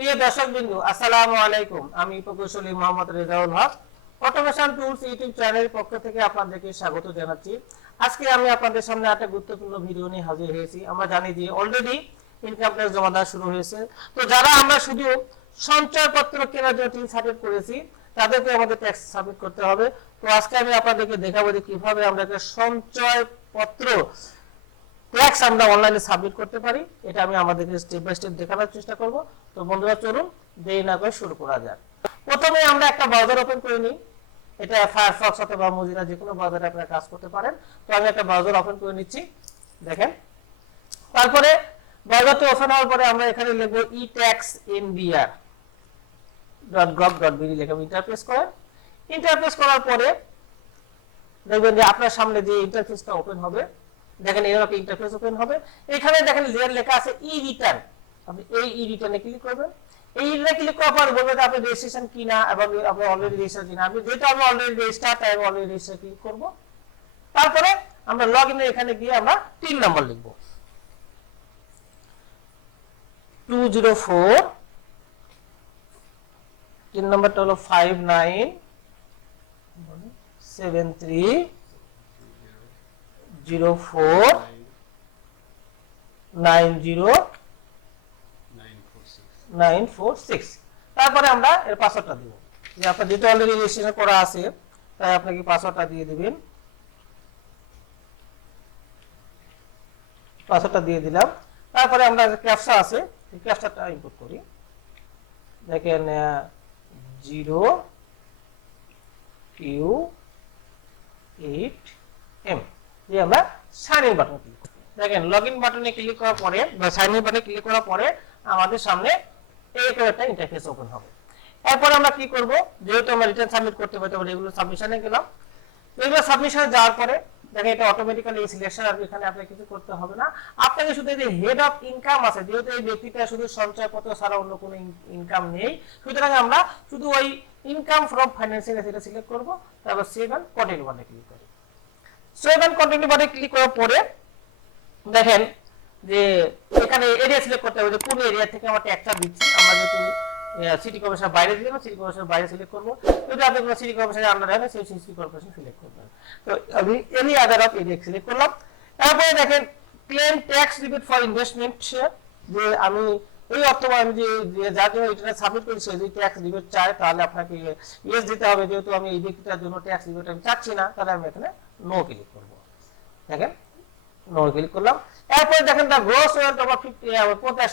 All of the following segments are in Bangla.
প্রিয় দর্শক বিন্দু আসসালামু আলাইকুম। আমি প্রকৌশলী Mohammad Rezaul Haque. Automation tools YouTube চ্যানেলের পক্ষ থেকে আপনাদেরকে স্বাগত জানাচ্ছি। আজকে আমি আপনাদের সামনে একটা গুরুত্বপূর্ণ ভিডিও নিয়ে হাজির হয়েছি। আমরা জানি যে অলরেডি ইনকাম ট্যাক্স জমা দেওয়া শুরু হয়েছে। তো যারা আমরা শুধু সঞ্চয়পত্র কেনার জন্য টিন সাবমিট করেছি, তাদেরকে আমাদের ট্যাক্স সাবমিট করতে হবে। তো আজকে আমি আপনাদেরকে দেখাবো যে কীভাবে আমরা একটা সঞ্চয়পত্র ট্যাক্স আমরা অনলাইনে সাবমিট করতে পারি। এটা আমি আমাদেরকে স্টেপ বাই স্টেপ দেখানোর চেষ্টা করব। তো বন্ধুরা, চলুন দেরি না করে শুরু করা যাক। প্রথমে আমরা একটা ব্রাউজার ওপেন করে নিই। এটা ফায়ারফক্স অথবা মজিলা যে কোনো ব্রাউজারে আপনারা কাজ করতে পারেন। তো আমি একটা ব্রাউজার ওপেন করে নিচ্ছি। দেখেন। তারপরে ব্রাউজারটি ওপেন হওয়ার পরে আমরা এখানে লিখব e tax N NBR dot gov dot BD লিখে ইন্টারফেস করেন ইন্টারফেস করার পরে দেখবেন যে আপনার সামনে যে ইন্টারফেসটা ওপেন হবে দেখেন এরকম ইন্টারফেস ওপেন হবে। এখানে দেখেন লেয়ার লেখা আছে ই রিটার্ন আপনি এই ই রিটার্নে ক্লিক করবেন। এই রিটার্নে ক্লিক করার পর বলবে আপনি রেজিস্ট্রেশন কিনা এবং আপনি অলরেডি রেজিস্টার কিনা। যেহেতু আমি অলরেডি রেজিস্টার তাই আমি অলরেডি রেজিস্টার ক্লিক করব। তারপরে আমরা লগ ইনে এখানে গিয়ে আমরা তিন নম্বর লিখব। টু জিরো ফোর তিন নম্বরটা হলো five nine seven three zero four nine zero nine four six তারপরে আমরা এর পাসওয়ার্ডটা দিব। যে আপনার যেটা অলরেডি রেজিস্ট্রেশন করা আছে, তাই আপনাকে পাসওয়ার্ডটা দিয়ে দিবেন? পাসওয়ার্ডটা দিয়ে দিলাম। তারপরে আমরা ক্যাপচা আছে, এই ক্যাপচাটা ইনপুট করি। দেখেন জিরো কিউ এইট এম দিয়ে আমরা সাইন ইন বাটন ক্লিক দেখেন লগ ইন বাটনে ক্লিক করার পরে বা সাইন ইন বাটনে ক্লিক করার পরে আমাদের সামনে এরকম একটা ইন্টারফেস ওপেন হবে। এরপর আমরা কি করব? যেহেতু আমরা রিটার্ন সাবমিট করতে পারি তবে এগুলো সাবমিশনে গেলাম। এগুলো সাবমিশনে যাওয়ার পরে, দেখেন এটা অটোমেটিক্যালি সিলেকশন আর এখানে আপনাকে কিছু করতে হবে না। আপনাকে শুধু যে হেড অফ ইনকাম আছে, যেহেতু এই ব্যক্তিটা শুধু সঞ্চয়পত্র ছাড়া অন্য কোনো ইনকাম নেই, সুতরাং আমরা শুধু ওই ইনকাম ফ্রম ফাইন্যান্সিয়াল সেটা সিলেক্ট করব, তারপর সেভ অ্যান্ড কন্টিনিউ বাটনে ক্লিক করি অ্যান্ড কন্টিনিউ বাটনে ক্লিক করার পরে দেখেন যে এখানে এরিয়া সিলেক্ট করতে হবে যে কোন এরিয়া থেকে দিচ্ছি। আমরা যেহেতু সিটি কর্পোরেশনের বাইরে সিটি কর্পোরেশনের বাইরে সিলেক্ট করব। যদি আপনি কোনো সিটি হবে সেই সিটি কর্পোরেশন সিলেক্ট করবেন। তো আমি any other of area select করলাম। তারপরে দেখেন claim tax rebate for investment যে আমি এই অর্থ আমি যে যার জন্য এটা সাবমিট করি সে যদি ট্যাক্স রিবেট চায়, তাহলে আপনাকে ইয়েস দিতে হবে। যেহেতু আমি এই ব্যক্তিটার জন্য ট্যাক্স রিবেট আমি চাচ্ছি না, তাহলে আমি এখানে নো ক্লিক দেখেন নো ক্লিক করলাম। এরপরে দেখেন গ্রোস ওয়েলথ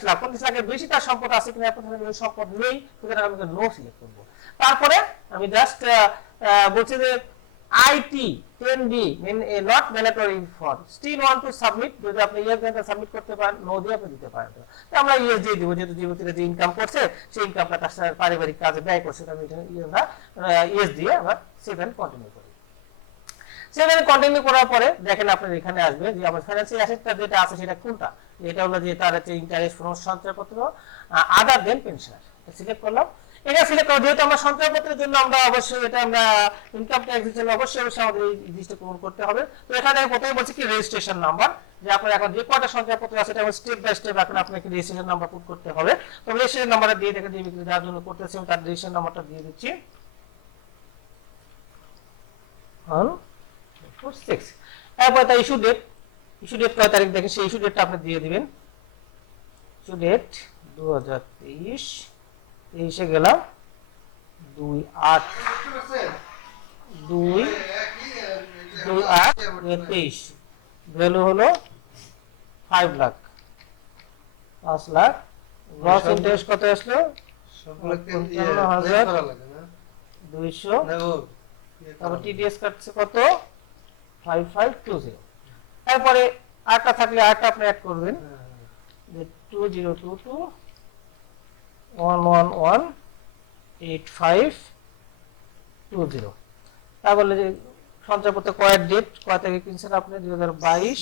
লাখ, পঞ্চাশ লাখের বেশি তার সম্পদ আছে কিনা সম্পদ নেই আমি নো সিলেক্ট করব। তারপরে আমি জাস্ট বলছি যে IT be not mandatory still want to submit যদি আপনি দেন সাবমিট করতে পারেন নো দিয়ে আপনি দিতে পারেন। আমরা দিয়ে দিব, যেহেতু যে ইনকাম করছে, সেই ইনকামটা তার পারিবারিক কাজে ব্যয় করছে আমি ইয়েস দিয়ে আমরা সেভেন কন্টিনিউ করি। সেখানে কন্টিনিউ করার পরে দেখেন আপনার এখানে আসবে যে আমার ফাইন্যান্সিয়াল অ্যাসেটটা যেটা আছে সেটা কোনটা? এটা হলো যে তার হচ্ছে ইন্টারেস্ট ফ্রম সঞ্চয়পত্র আদার দেন পেনশনার সিলেক্ট করলাম। এটা সিলেক্ট করো যেহেতু আমরা সঞ্চয়পত্রের জন্য আমরা অবশ্যই এটা আমরা ইনকাম ট্যাক্স জন্য অবশ্যই অবশ্যই আমাদের এই জিনিসটা পূরণ করতে হবে। তো এখানে প্রথমে বলছি কি রেজিস্ট্রেশন নাম্বার যে আপনার এখন যে কটা সঞ্চয়পত্র আছে এটা স্টেপ বাই স্টেপ এখন আপনাকে রেজিস্ট্রেশন নাম্বার পুট করতে হবে। তো রেজিস্ট্রেশন নাম্বারটা দিয়ে দেখেন যে ব্যক্তি যার জন্য করতেছি, আমি তার রেজিস্ট্রেশন নাম্বারটা দিয়ে দিচ্ছি। হ্যাঁ ফোর সিক্স এরপরে তার ইস্যু ডেট ইস্যু ডেট কয় তারিখ দেখে সেই ইস্যু ডেটটা আপনি দিয়ে দিবেন। ইস্যু ডেট দু হাজার তেইশ তেইশে গেলাম দুই আট দুই দুই আট হাজার তেইশ। ভ্যালু হলো ফাইভ লাখ পাঁচ লাখ গ্রস ইন্টারেস্ট কত আসলো? পঞ্চান্ন হাজার দুইশো। তারপর টিডিএস কাটছে কত? ফাইভ ফাইভ টু জিরো তারপরে আটটা থাকলে আটটা আপনি অ্যাড করবেন। Two zero two two one one one eight five two zero তারপরে যে সঞ্চয়পত্র কয়ের ডেট কয় তারিখে কিনছেন আপনি? দুই হাজার বাইশ,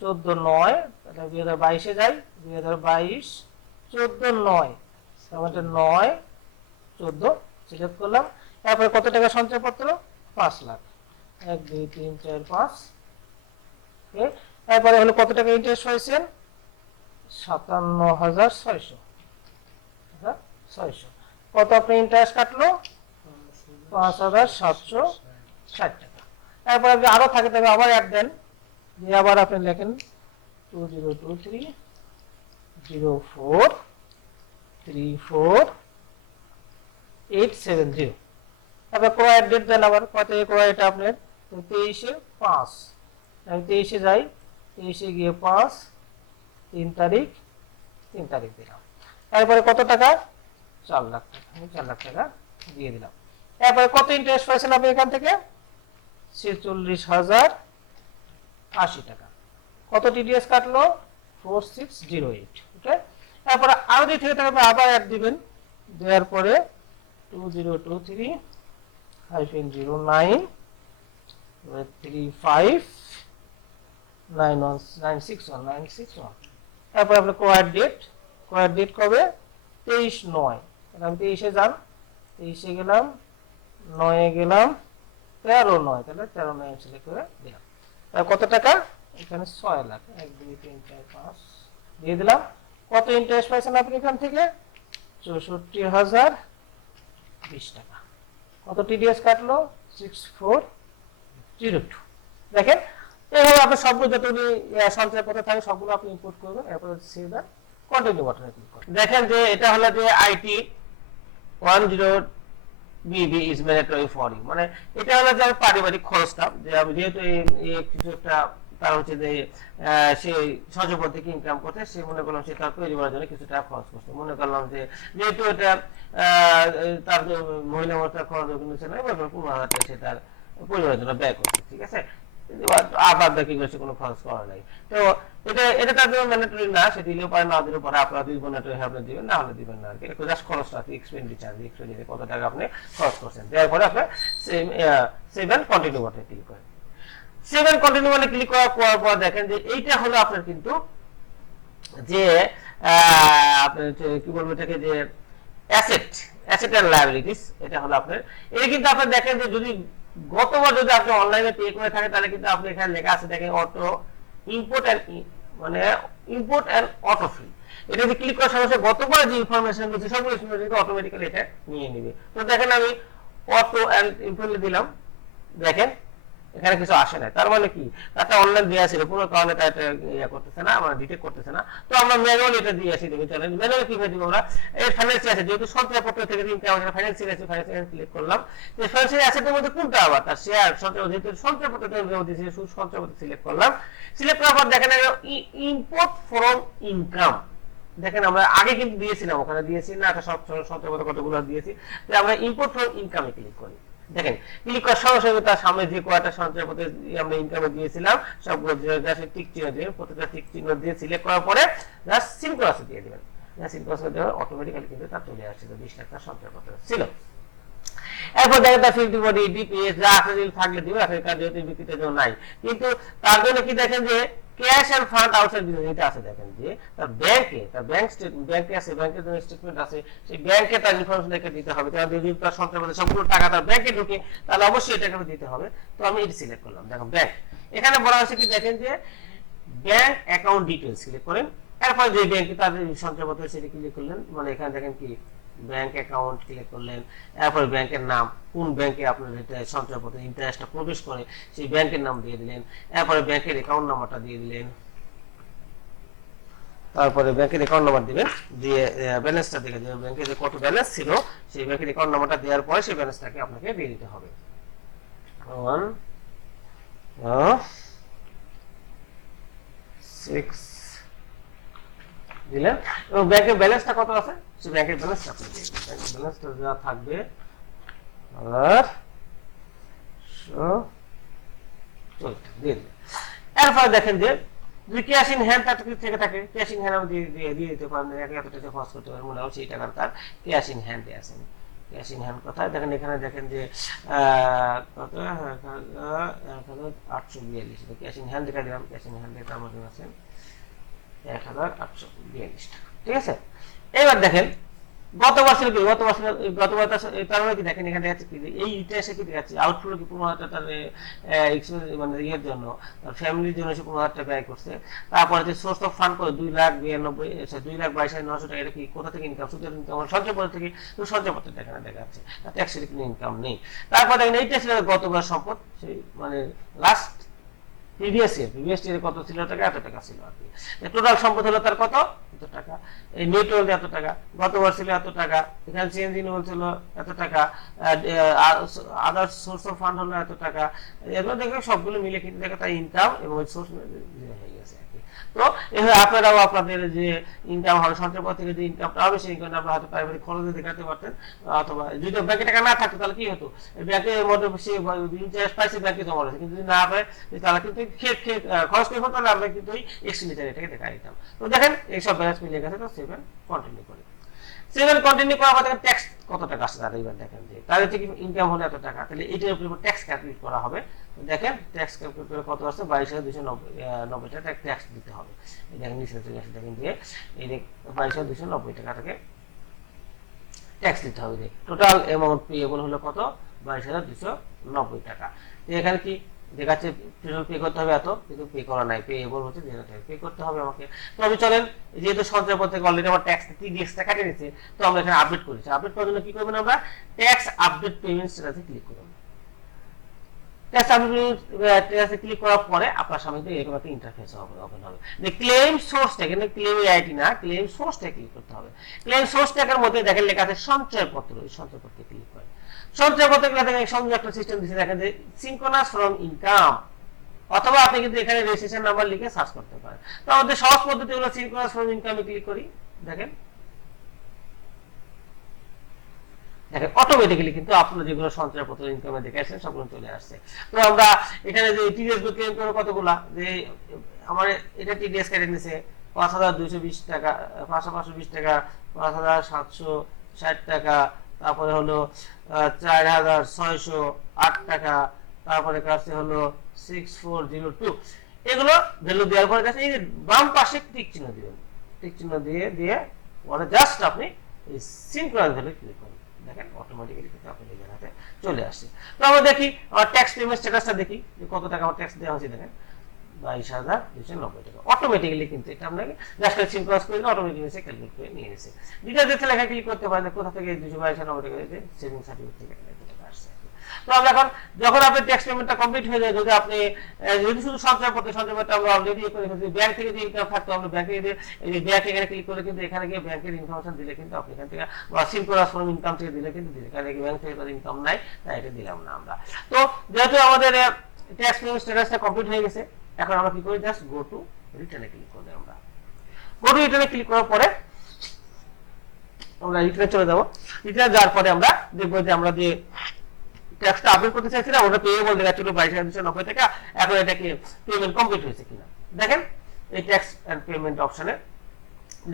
চোদ্দ নয়, তাহলে দুই হাজার বাইশে যাই, দুই হাজার বাইশ, চোদ্দ নয় নয়, চোদ্দ সিলেক্ট করলাম। তারপরে কত টাকা সঞ্চয়পত্র? পাঁচ লাখ। এক, দুই, তিন, চার, পাঁচ? তারপরে হলো কত টাকা ইন্টারেস্ট হয়েছে? সাতান্ন হাজার ছয়শো। ছয়শো। কত আপনি ইন্টারেস্ট কাটলো? পাঁচ হাজার সাতশো ষাট টাকা। তারপর আপনি আরও থাকে তবে আবার অ্যাড দেন। দিয়ে আবার আপনি লেখেন two zero two three, zero four, three four, eight seven zero. তারপর কোয়ার ডেট দেন আবার কত কোয়ার এটা আপনার তেইশে পাঁচ। আমি তেইশে যাই, তেইশে গিয়ে পাঁচ, তিন তারিখ তিন তারিখ দিলাম। তারপরে কত টাকা? চার লাখ টাকা। আমি চার লাখ টাকা দিয়ে দিলাম। এরপরে কত ইন্টারেস্ট পাইছেন আপনি এখান থেকে? ছেচল্লিশ হাজার আশি টাকা। কত টিডিএস কাটলো? Four six zero eight. Okay তারপরে আরও দিয়ে থেকে আবার অ্যাড দিবেন। দেওয়ার পরে two zero two three one nine six one তারপরে আপনার কোয়ার ডেট কোয়ার ডেট কবে তেইশ নয় তাহলে আমি তেইশে যান তেইশে গেলাম নয়ে গেলাম তেরো নয় তাহলে তেরো নয় সিলেক্ট করে দিলাম কত টাকা এখানে ছয় লাখ এক দুই তিন চার পাঁচ দিয়ে দিলাম কত ইন্টারেস্ট পাইছেন আপনি এখান থেকে চৌষট্টি হাজার বিশ টাকা কত টিডিএস কাটলো? সিক্স ফোর জিরো টু দেখেন এইভাবে আপনি সবগুলো যতগুলি আহ, সঞ্চয়পত্র থাকে সবগুলো আপনি ইনপুট করবেন। এরপর সেভ দেন কন্টিনিউ বাটনে ক্লিক করুন দেখেন যে এটা হলো যে IT one zero BB is mandatory for you মানে এটা হলো যে পারিবারিক খরচটা যে আমি যেহেতু এই কিছু একটা তার হচ্ছে যে সে সচেতন থেকে ইনকাম করতে সে মনে করলাম সে তার পরিবারের জন্য কিছু টাকা খরচ করছে। মনে করলাম যে, যেহেতু এটা তার মহিলা মোটর খরচ কিন্তু সে নয় পনেরো হাজার টাকা সে তার পরিবারের জন্য ব্যয় করছে, ঠিক আছে? আবার কোনো খরচ করা নাই। তো এটা এটা তার জন্য ম্যান্ডেটরি না, সে দিলেও পারে, না দিলেও পারে, আপনারা দুই ম্যান্ডেটরি আপনি দিবেন না হলে দিবেন না আর কি। জাস্ট খরচটা এক্সপেন্ডিচার এক্সপেন্ডিচার কত টাকা আপনি খরচ করছেন। দেওয়ার পরে আপনি সেভেন কন্টিনিউ বাটনে ক্লিক করেন। সেভেন কন্টিনিউ মানে ক্লিক করার পর দেখেন যে এইটা হলো আপনার কিন্তু যে কি বলব এটাকে যে অ্যাসেট অ্যাসেট এন্ড লায়াবিলিটিস এটা হলো আপনার। এটা কিন্তু আপনি দেখেন যে যদি গতবার যদি আপনি অনলাইনে পে করে থাকেন তাহলে কিন্তু আপনি এখানে লেখা আছে দেখেন অটো ইম্পোর্ট এন্ড মানে ইম্পোর্ট এন্ড অটো ফ্রি এটা যদি ক্লিক করার সঙ্গে গতবার যে ইনফরমেশন দিচ্ছে সবগুলো ইনফরমেশন অটোমেটিক্যালি এটা নিয়ে নেবে। তো দেখেন আমি অটো এন্ড ইম্পোর্ট দিলাম। দেখেন এখানে কিছু আসে নাই তার মানে কি? তারটা অনলাইন দেওয়া ছিল, কোনো কারণে তার এটা ইয়ে করতেছে না আমরা ডিটেক্ট করতেছে না। তো আমরা ম্যানুয়ালি এটা দিয়ে আসি দেখি চলেন ম্যানুয়ালি কীভাবে দিব আমরা? এই ফাইন্যান্সিয়াল আছে যেহেতু সঞ্চয়পত্র থেকে ইনকাম আছে ফাইন্যান্সিয়াল আছে ফাইন্যান্সিয়াল ক্লিক করলাম। যে ফাইন্যান্সিয়াল অ্যাসেটের মধ্যে কোনটা আবার? তার শেয়ার সঞ্চয় যেহেতু সঞ্চয়পত্র থেকে মধ্যে শুধু সঞ্চয়পত্র সিলেক্ট করলাম। সিলেক্ট করার পর দেখেন ইম্পোর্ট ফ্রম ইনকাম দেখেন আমরা আগে কিন্তু দিয়েছিলাম, ওখানে দিয়েছি না, একটা সঞ্চয়পত্র কতগুলো দিয়েছি। তো আমরা ইম্পোর্ট ফ্রম ইনকামে ক্লিক করি। দেখেন ক্লিক করার সঙ্গে সঙ্গে তার সামনে যে কয়টা সঞ্চয়পত্র আমরা ইনকামে দিয়েছিলাম, সবগুলো জাস্ট টিক চিহ্ন দিয়ে প্রত্যেকটা টিক চিহ্ন দিয়ে সিলেক্ট করার পরে জাস্ট সিনক্রসে দিয়ে দিবেন। সিনক্রসে দেওয়া অটোমেটিক্যালি কিন্তু তার চলে আসছে বিশ লাখ টাকা সঞ্চয়পত্র ছিল। এরপর দেখেন তার ফিফটি বডি ডিপিএস যা যদি থাকলে দিবে এখনকার যেহেতু বিক্রিতে নাই। কিন্তু তার জন্য কি দেখেন যে cash and fund outside business এটা আছে, দেখেন যে, তার ব্যাংকে, তার ব্যাংক স্টেটমেন্ট ব্যাংকে আছে, ব্যাংকের জন্য স্টেটমেন্ট আছে, সেই ব্যাংকে তার ইনফরমেশন রেখে দিতে হবে। কারণ যদি তার সঞ্চয় মধ্যে সবগুলো টাকা তার ব্যাংকে ঢুকে, তাহলে অবশ্যই এটাকে দিতে হবে। তো আমি এটা সিলেক্ট করলাম। দেখো ব্যাংক। এখানে বলা হয়েছে কি, দেখেন যে, ব্যাংক অ্যাকাউন্ট ডিটেলস সিলেক্ট করেন। এরপর যে ব্যাংকে তাদের সঞ্চয়পত্র সেটা ক্লিক করলেন? মানে এখানে দেখেন কি ব্যাংক অ্যাকাউন্ট ক্লিক করলেন এরপর ব্যাংকের নাম, কোন ব্যাংকে আপনার এটা সঞ্চয়পত্র ইন্টারেস্টটা প্রবেশ করে, সেই ব্যাংকের নাম দিয়ে দিলেন এরপরে ব্যাংকের অ্যাকাউন্ট নাম্বারটা দিয়ে দিলেন। তারপরে ব্যাংকের অ্যাকাউন্ট নাম্বার দিবেন, দিয়ে ব্যালেন্সটা দেখে দেবেন ব্যাংকে যে কত ব্যালেন্স ছিল, সেই ব্যাংকের অ্যাকাউন্ট নাম্বারটা দেওয়ার পরে সেই ব্যালেন্সটাকে আপনাকে দিয়ে দিতে হবে। ওয়ান সিক্স দিলেন এবং ব্যাংকের ব্যালেন্সটা কত আছে? সেই ব্যাংকের ব্যালেন্সটা আপনি দিয়ে ব্যাংকের ব্যালেন্সটা যা থাকবে, আর এরপরে দেখেন যে, যদি ক্যাশ ইন হ্যান্ড তার থেকে থাকে ক্যাশ ইন হ্যান্ড আমি দিয়ে দিয়ে দিতে পারেন এত টাকা খরচ করতে পারেন, মনে হয় সেই টাকার তার ক্যাশ ইন হ্যান্ডে আছে। ক্যাশ ইন হ্যান্ড কোথায়? দেখেন, এখানে দেখেন যে কত? আটশো বিয়াল্লিশ। ক্যাশ ইন হ্যান্ড দেখা দিলাম ক্যাশ ইন হ্যান্ডে তার মধ্যে আছে। এক হাজার আটশো বিয়াল্লিশ টাকা, ঠিক আছে? এবার দেখেন গতবার ছিল কি গতবার ছিল গতবার তার সাথে- তার মানে কি দেখেন, এখানে আছে কি, এই ইতিহাসে কি দেখাচ্ছে? আউটফ্লো কি পনেরো হাজার তার মানে ইয়ের জন্য তার ফ্যামিলির জন্য সে পনেরো হাজার টাকা ব্যয় করছে। তারপরে যে সোর্স অফ ফান্ড করে দুই লাখ বিরানব্বই দুই লাখ বাইশ হাজার নশো টাকা, এটা কি, কোথা থেকে ইনকাম সুদের ইনকাম সঞ্চয়পত্র থেকে সঞ্চয়পত্র এখানে দেখা যাচ্ছে ট্যাক্সের কোনো ইনকাম নেই। তারপর দেখেন, এইটা ছিল গতবার সম্পদ সেই মানে লাস্ট প্রিভিয়াস ইয়ার প্রিভিয়াস ইয়ারে কত ছিল টাকা? এত টাকা ছিল আর কি। টোটাল সম্পদ হলো তার কত? এত টাকা। এই নেট ওয়েলথ এত টাকা। গতবার ছিল এত টাকা। এখানে সিএনজি নোল ছিল এত টাকা। আদার সোর্স অফ ফান্ড হলো এত টাকা। এগুলো দেখে সবগুলো মিলে কিন্তু দেখে তার ইনকাম এবং সোর্স তো এভাবে আপনারাও আপনাদের যে ইনকাম হবে সঞ্চয়পত্র থেকে যে ইনকামটা হবে, সেই ইনকামটা আপনারা হয়তো পারিবারিক খরচে দেখাতে পারতেন, অথবা যদি ব্যাংকে টাকা না থাকতো, তাহলে কি হতো? ব্যাংকের মধ্যে সে ইন্টারেস্ট পাইছে, ব্যাংকে জমা রয়েছে। কিন্তু যদি না পায় তাহলে কিন্তু খেত খেত খরচ করে তাহলে আমরা কিন্তু ওই এক্সপেন্ডিচার এটাকে দেখা দিতাম। তো দেখেন, এইসব ব্যালেন্স মিলিয়ে গেছে, তো সেভেন কন্টিনিউ করি। সেভেন কন্টিনিউ করার পর ট্যাক্স কত টাকা আসছে তাদের এবার দেখেন যে তাদের থেকে ইনকাম হলো এত টাকা, তাহলে এইটার উপর ট্যাক্স ক্যালকুলেট করা হবে। দেখেন ট্যাক্স ক্যালকুলেট করে কত আসছে? বাইশ হাজার দুশো নব্বই টাকা ট্যাক্স দিতে হবে। এই দেখেন নিচে চলে আসে দেখেন যে, এই বাইশ হাজার দুশো নব্বই টাকাটাকে ট্যাক্স দিতে হবে। টোটাল অ্যামাউন্ট পেয়েবল হলো কত? বাইশ হাজার দুশো নব্বই টাকা। এখানে কি দেখাচ্ছে? টোটাল পে করতে হবে এত, কিন্তু পে করা নাই। পেয়েবল হচ্ছে দেড় টাকা পে করতে হবে আমাকে। তো আমি চলেন, যেহেতু সঞ্চয় পত্র থেকে অলরেডি আমার ট্যাক্স টিডিএক্সটা কাটে নিচ্ছে তো আমরা এখানে আপডেট করেছি আপডেট করার জন্য কি করবেন আমরা? ট্যাক্স আপডেট পেমেন্ট স্ট্যাটাসে ক্লিক করব আপডেট স্ট্যাটাসে ক্লিক করার পরে আপনার সামনে এরকম একটা ইন্টারফেস হবে ওপেন হবে। যে ক্লেম সোর্সটা এখানে ক্লেম আইডি না ক্লেম সোর্সটা ক্লিক করতে হবে। ক্লেম সোর্স ট্যাগের মধ্যে দেখেন লেখা আছে সঞ্চয়পত্র ওই সঞ্চয়পত্রে ক্লিক করে সঞ্চয়পত্রগুলো দেখেন সঙ্গে একটা সিস্টেম দিচ্ছে দেখেন যে সিনক্রোনাস ফ্রম ইনকাম অথবা আপনি কিন্তু এখানে রেজিস্ট্রেশন নাম্বার লিখে সার্চ করতে পারেন। তো আমাদের সহজ পদ্ধতি হলো সিনক্রোনাস ফ্রম ইনকামে ক্লিক করি, দেখেন। দেখেন অটোমেটিক্যালি কিন্তু আপনার যেগুলো সঞ্চয়পত্র ইনকামে দেখে আসছেন সবগুলো চলে আসছে। তো আমরা এখানে যে টিডিএস ক্লেম করব কতগুলা? যে আমার এটা টিডিএস কেটে নিছে পাঁচ হাজার দুইশো বিশ টাকা, পাঁচশো পাঁচশো বিশ টাকা, পাঁচ হাজার সাতশো ষাট টাকা, তারপরে হলো চার হাজার ছয়শো আট টাকা, তারপরে কাছে হলো সিক্স ফোর জিরো টু এগুলো ভ্যালু দেওয়ার পরে কাছে বাম পাশে টিক চিহ্ন দিবেন টিক চিহ্ন দিয়ে দিয়ে পরে জাস্ট আপনি এই ভ্যালু ক্লিক করুন দেখেন অটোমেটিক্যালি কিন্তু আপনি নিজের হাতে চলে আসছে। তো আমরা দেখি আমার ট্যাক্স পেমেন্ট স্ট্যাটাসটা দেখি, যে কত টাকা আমার ট্যাক্স দেওয়া হয়েছে, দেখেন, বাইশ হাজার দুশো নব্বই টাকা। অটোমেটিক্যালি কিন্তু এটা আপনাকে জাস্ট ক্লাস করে অটোমেটিক্যালি সে ক্যালকুলেট করে নিয়ে এসে ডিটেলস দেখতে লেখা ক্লিক করতে পারেন কোথা থেকে দুশো বাইশ নব্বই টাকা সেভিং সার্টিফিকেট থেকে এত টাকা আসছে আর কি। তো আমরা এখন যখন আপনার ট্যাক্স পেমেন্টটা কমপ্লিট হয়ে যায়, যদি আপনি যদি শুধু সঞ্চয় করতে সঞ্চয় করতে আমরা অলরেডি করে ফেলছি ব্যাংক থেকে যে ইনকাম থাকতো আমরা ব্যাংকে এই ব্যাংক এখানে ক্লিক করে কিন্তু এখানে গিয়ে ব্যাংকের ইনফরমেশন দিলে কিন্তু আপনি এখান থেকে বা সিনক্রোনাস ফর্ম ইনকাম থেকে দিলে কিন্তু দিলে, কারণ ব্যাংক থেকে তার ইনকাম নাই, তাই এটা দিলাম না আমরা। তো যেহেতু আমাদের ট্যাক্স পেমেন্ট স্ট্যাটাসটা কমপ্লিট হয়ে গেছে, এখন আমরা কি করি জাস্ট গো টু রিটার্নে ক্লিক করে আমরা। গো টু রিটার্নে ক্লিক করার পরে আমরা রিটার্নে চলে যাব। রিটার্নে যাওয়ার পরে আমরা দেখব যে আমরা যে ট্যাক্সটা আপডেট করতে চাইছিলাম, ওটা পেয়েবল দেখাচ্ছিল বাইশ হাজার দুশো নব্বই টাকা। এখন এটাকে পেমেন্ট কমপ্লিট হয়েছে কিনা। দেখেন, এই ট্যাক্স অ্যান্ড পেমেন্ট অপশনে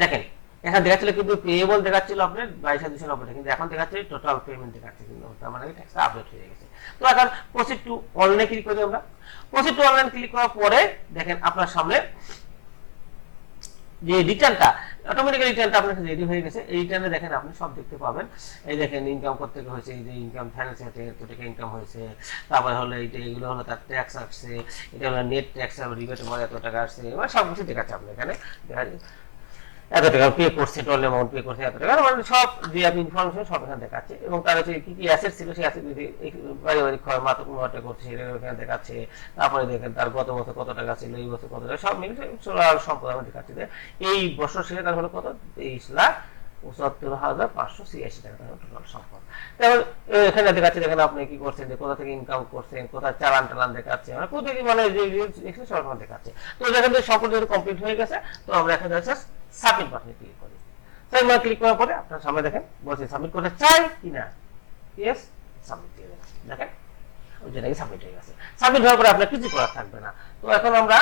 দেখেন, এখানে দেখাচ্ছিল কিন্তু পেয়েবল দেখাচ্ছিল আপনার বাইশ হাজার দুশো নব্বই টাকা। কিন্তু এখন দেখাচ্ছে টোটাল পেমেন্ট দেখাচ্ছে কিন্তু তার মানে ট্যাক্সটা আপডেট হয়ে গেছে। তো এখন প্রসিড টু অনলাইনে ক্লিক করি আমরা। প্রসিড টু অনলাইন ক্লিক করার পরে, দেখেন আপনার সামনে যে রিটার্নটা অটোমেটিক্যালি রিটার্নটা আপনার কাছে রেডি হয়ে গেছে এই রিটার্নে দেখেন আপনি সব দেখতে পাবেন এই দেখেন ইনকাম করতে হয়েছে, এই যে ইনকাম ফাইন্যান্স থেকে এত টাকা ইনকাম হয়েছে, তারপরে হলো এইটা এগুলো হলো তার ট্যাক্স আসছে, এটা হলো নেট ট্যাক্স রিবেট পরে এত টাকা আসছে, এবার সব কিছু দেখাচ্ছে আপনার এখানে। এত টাকা পে করছে টোটাল অ্যামাউন্ট পে করছে, এত টাকা। মানে সব যে আপনি ইনফরমেশন সব এখানে দেখাচ্ছে এবং তার হচ্ছে কি কি অ্যাসেট ছিল, সেই অ্যাসেট যদি পারিবারিক ক্ষয় মাত্র কোনো টাকা করছে সেটা এখানে দেখাচ্ছে তারপরে দেখেন তার গত বছর কত টাকা ছিল, এই বছর কত টাকা, সব মিলে সোলার সম্পদ আমি দেখাচ্ছে যে এই বছর শেষে তার হলো কত? তেইশ লাখ পঁচাত্তর হাজার পাঁচশো ছিয়াশি টাকা টোটাল সম্পদ। তারপর এখানে দেখাচ্ছে দেখেন আপনি কি করছেন, যে কোথা থেকে ইনকাম করছেন, কোথায় চালান টালান দেখাচ্ছে মানে কোথায় কি মানে যে এখানে দেখাচ্ছে তো দেখেন যে সকল যেহেতু কমপ্লিট হয়ে গেছে, তো আমরা এখানে সাবমিট বাটনে ক্লিক করি সাবমিট ক্লিক করার পরে আপনার সামনে দেখেন বলছে সাবমিট করতে চাই কিনা। ইয়েস সাবমিট দিয়ে দেবেন। দেখেন, ওই জন্য সাবমিট হয়ে গেছে। সাবমিট হওয়ার পরে আপনার কিছু করার থাকবে না। তো এখন আমরা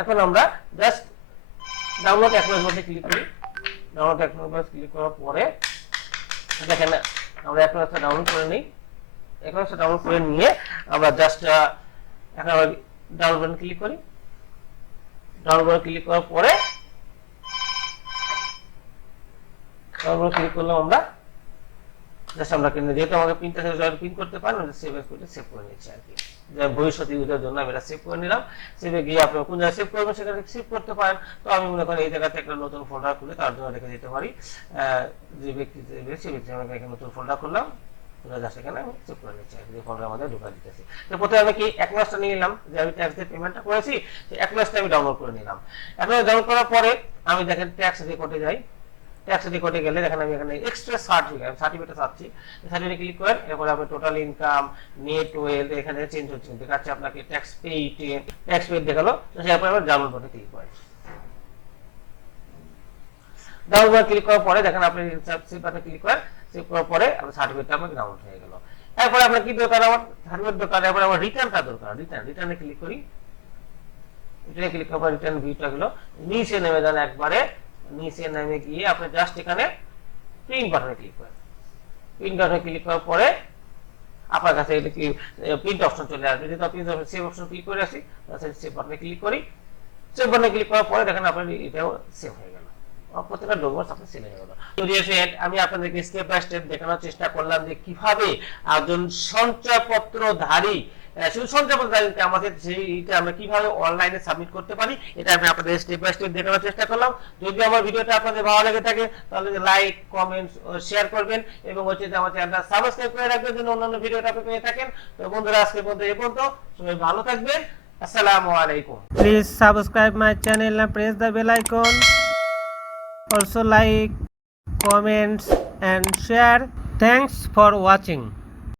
এখন আমরা জাস্ট ডাউনলোড অ্যাকনোলেজ মধ্যে ক্লিক করি। ডাউনলোড অ্যাকনোলেজ ক্লিক করার পরে, দেখেন, আমরা অ্যাকনোলেজটা ডাউনলোড করে নিই। অ্যাকনোলেজটা ডাউনলোড করে নিয়ে আমরা জাস্ট এখন ডাউনলোড ক্লিক করি। ডাউনলোড ক্লিক করার পরে তারপর ক্লিক করলাম আমরা জাস্ট আমরা কিন্তু যেহেতু আমাকে প্রিন্টটা প্রিন্ট করতে পারেন সেভ করে সেভ করে নিচ্ছি আর কি যে ভবিষ্যতে ইউজের জন্য আমি এটা সেভ করে নিলাম সেভে গিয়ে আপনি কোন জায়গায় সেভ করবেন সেখানে সেভ করতে পারেন তো আমি মনে করি এই জায়গাতে একটা নতুন ফোল্ডার খুলে তার জন্য রেখে দিতে পারি যে ব্যক্তি সেই ব্যক্তি আমাকে নতুন ফোল্ডার করলাম download download click total income net wealth এখানে চেঞ্জ দেখাচ্ছে আপনাকে ট্যাক্স পেইড ট্যাক্স পেইড দেখাল, তো সেরপরে ক্লিক করেন। ডাউনলোড ক্লিক করার পরে দেখেন আপনি ক্লিক করেন পরে আপনার সার্টিফিকেটটা আপনার ডাউনলোড হয়ে গেল। এরপরে আপনার কি দরকার? আমার সার্টিফিকেট দরকার, এরপরে আমার রিটার্নটা দরকার। রিটার্ন রিটার্নে ক্লিক করি। রিটার্নে ক্লিক করার রিটার্ন ভিউটা গেল নিচে নেমে যান একবারে। নিচে নেমে গিয়ে আপনি জাস্ট এখানে প্রিন্ট বাটনে ক্লিক করেন। প্রিন্ট বাটনে ক্লিক করার পরে আপনার কাছে এটা কি প্রিন্ট অপশন চলে আসবে। যেহেতু আপনি সেভ অপশন ক্লিক করে আসি সেভ বাটনে ক্লিক করি। সেভ বাটনে ক্লিক করার পরে দেখেন আপনার এটাও সেভ হয়ে আমার প্রত্যেকটা ডকুমেন্টস আপনার সেভ হয়ে গেল যদি এসে আমি আপনাদেরকে স্টেপ বাই স্টেপ দেখানোর চেষ্টা করলাম যে কীভাবে একজন সঞ্চয়পত্রধারী শুধু সঞ্চয়পত্রধারীকে আমাদের সেইটা আমরা কীভাবে অনলাইনে সাবমিট করতে পারি, এটা আমি আপনাদের স্টেপ বাই স্টেপ দেখানোর চেষ্টা করলাম। যদি আমার ভিডিওটা আপনাদের ভালো লেগে থাকে, তাহলে লাইক কমেন্ট শেয়ার করবেন এবং হচ্ছে যে আমার চ্যানেলটা সাবস্ক্রাইব করে রাখবেন যেন অন্যান্য ভিডিওটা আপনি পেয়ে থাকেন। তো বন্ধুরা, আজকে পর্যন্ত, এ পর্যন্ত। সবাই ভালো থাকবেন। আসসালামু আলাইকুম। Please subscribe my channel and press the bell. Also like, comments and share. Thanks for watching.